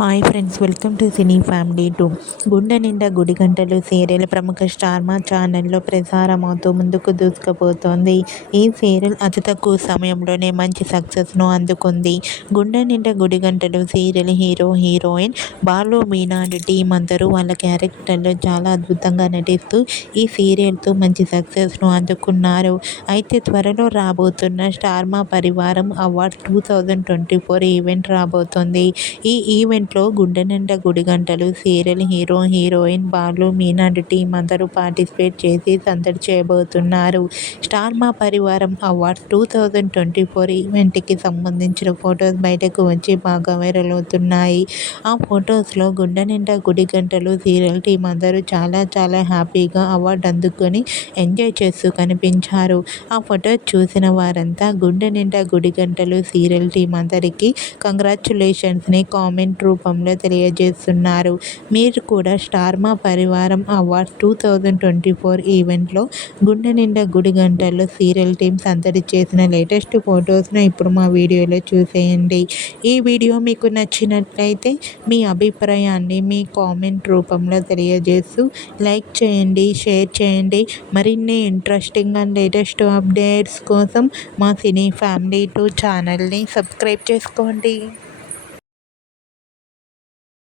Hi friends, welcome to cine family 2. గుండె నిండా గుడి గంటలు సీరియల్ ప్రముఖ స్టార్ మా ఛానల్లో ప్రసారమవుతూ ముందుకు దూసుకుపోతోంది. ఈ సీరియల్ అతి తక్కువ సమయంలోనే మంచి సక్సెస్ను అందుకుంది. గుండె నిండా గుడి గంటలు serial hero heroine Balu Meena and team అందరూ వాళ్ళ క్యారెక్టర్లో చాలా అద్భుతంగా నటిస్తూ ఈ సీరియల్తో మంచి సక్సెస్ను అందుకున్నారు. అయితే త్వరలో రాబోతున్న స్టార్ మా పరివారం అవార్డ్స్ 2024 ఈవెంట్ రాబోతోంది. ఈ ఈవెంట్లో గుండె నిండా గుడి గంటలు serial hero heroine Balu Meena and team అందరూ పార్టిసిపేట్ చేసి సందడి చేయబోతున్నారు. స్టార్ మా పరివారం అవార్డ్స్ 2024 ఈవెంట్కి సంబంధించిన ఫొటోస్ బయటకు వచ్చి బాగా వైరల్ అవుతున్నాయి. ఆ ఫొటోస్లో గుండె నిండా గుడి గంటలు సీరియల్ టీం అందరూ చాలా హ్యాపీగా అవార్డు అందుకొని ఎంజాయ్ చేస్తూ కనిపించారు. ఆ ఫొటోస్ చూసిన వారంతా గుండె నిండా గుడి గంటలు సీరియల్ టీం అందరికీ కంగ్రాచ్యులేషన్స్ని కామెంట్ రూపంలో తెలియజేస్తున్నారు. మీరు కూడా స్టార్ మా పరివారం అవార్డ్స్ 2024 ఈవెంట్లో గుండె నిండా గుడి గంటల్లో సీరియల్ టీం సందడి చేసిన లేటెస్ట్ ఫొటోస్ను ఇప్పుడు మా వీడియోలో చూసేయండి. ఈ వీడియో మీకు నచ్చినట్లయితే మీ అభిప్రాయాన్ని మీ కామెంట్ రూపంలో తెలియజేస్తూ లైక్ చేయండి, షేర్ చేయండి. మరిన్ని ఇంట్రెస్టింగ్ అండ్ లేటెస్ట్ అప్డేట్స్ కోసం మా సినీ ఫ్యామిలీ 2 ఛానల్ని సబ్స్క్రైబ్ చేసుకోండి.